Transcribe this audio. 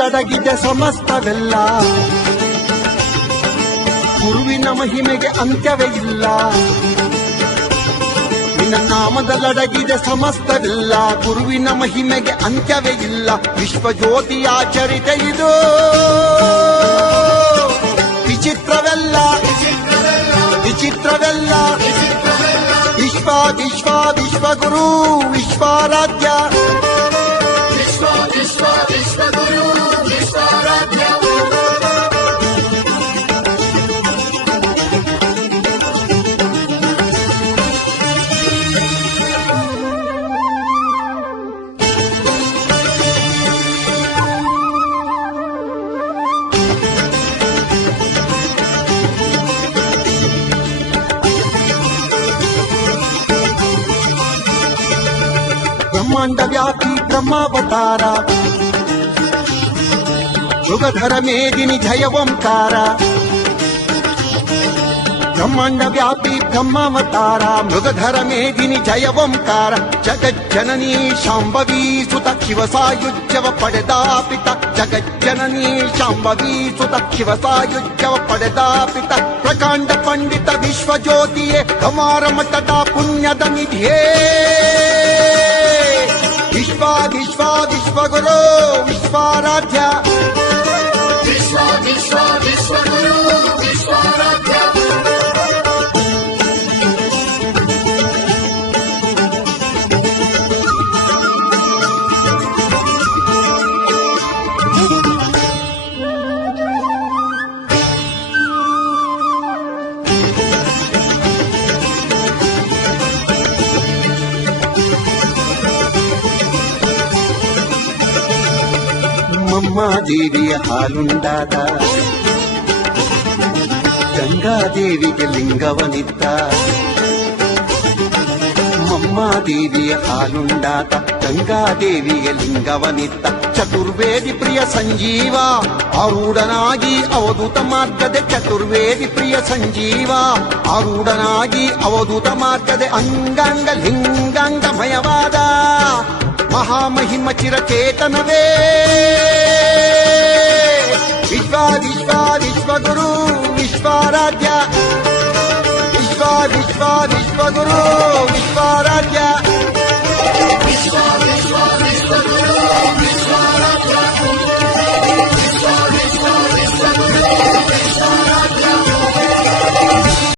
ನಾಮದಲ್ಲಡಗಿದೆ ಸಮಸ್ತವೆಲ್ಲ, ಗುರುವಿನ ಮಹಿಮೆಗೆ ಅಂತ್ಯವೇ ಇಲ್ಲ. ನಿನ್ನ ನಾಮದಲ್ಲಡಗಿದೆ ಸಮಸ್ತವೆಲ್ಲ, ಗುರುವಿನ ಮಹಿಮೆಗೆ ಅಂತ್ಯವೇ ಇಲ್ಲ. ವಿಶ್ವಜ್ಯೋತಿಯ ಚರಿತೆ ಇದು ವಿಚಿತ್ರವೆಲ್ಲ, ವಿಚಿತ್ರವೆಲ್ಲ. ವಿಶ್ವ ವಿಶ್ವ ವಿಶ್ವಗುರು ವಿಶ್ವಾರಾಧ್ಯ, ವಿಶ್ವ ವಿಶ್ವ ವಿಶ್ವಗುರು ವಿಶ್ವಾರಾಧ್ಯ. ಬ್ರಹ್ಮಾಂಡ ವ್ಯಾಪಿ ಬ್ರಹ್ಮಾವತಾರ, ಮೃಗಧರ ಮೇದಿನಿ ಜಯ ಓಂಕಾರ. ಬ್ರಹ್ಮಾಂಡ ವ್ಯಾಪಿ ಬ್ರಹ್ಮಾವತಾರ, ಮೃಗಧರ ಮೇದಿನಿ ಜಯ ಓಂಕಾರ. ಜಗಜ್ಜನನೀ ಶಾಂಭವೀ ಸುತ ಶಿವ ಸಾಯುಜ್ಯವ ಪಡೆದ ಪಿತ, ಜಗಜ್ಜನನೀ ಶಾಂಭವೀ ಸುತ ಶಿವ ಸಾಯುಜ್ಯವ ಪಡೆದ ಪಿತ. ಪ್ರಕಾಂಡ ಪಂಡಿತ ವಿಶ್ವಜ್ಯೋತಿಯೇ ಕಮಾರ ಮಠದ ಪುಣ್ಯದ ನಿಧಿಯೇ. ವಿಶ್ವ ವಿಶ್ವ ವಿಶ್ವಗುರು ವಿಶ್ವಾರಾಧ್ಯ, ವಿಶ್ವ ವಿಶ್ವ ವಿಶ್ವಗುರು ವಿಶ್ವಾರಾಧ್ಯ. ದೇವಿಯ ಹಾಲುಂಡಾದ, ಗಂಗಾದೇವಿಗೆ ಲಿಂಗವನಿದ್ದ. ಮಮ್ಮಾದೇವಿಯ ಹಾಲುಂಡಾದ, ಗಂಗಾದೇವಿಗೆ ಲಿಂಗವನಿದ್ದ. ಚತುರ್ವೇದಿ ಪ್ರಿಯ ಸಂಜೀವ ಆರೂಢನಾಗಿ ಅವಧೂತ ಮಾರ್ಗದೆ, ಚತುರ್ವೇದಿ ಪ್ರಿಯ ಸಂಜೀವ ಆರೂಢನಾಗಿ ಅವಧೂತ ಮಾರ್ಗದೆ. ಅಂಗಾಂಗ ಲಿಂಗಾಂಗಮಯವಾದ ಮಹಾಮಹಿಮ ಚಿರಚೇತನವೇ. ವಿಶ್ವ ವಿಶ್ವ ವಿಶ್ವಗುರು ವಿಶ್ವಾರಾಧ್ಯ, ವಿಶ್ವ ವಿಶ್ವ ವಿಶ್ವಗುರು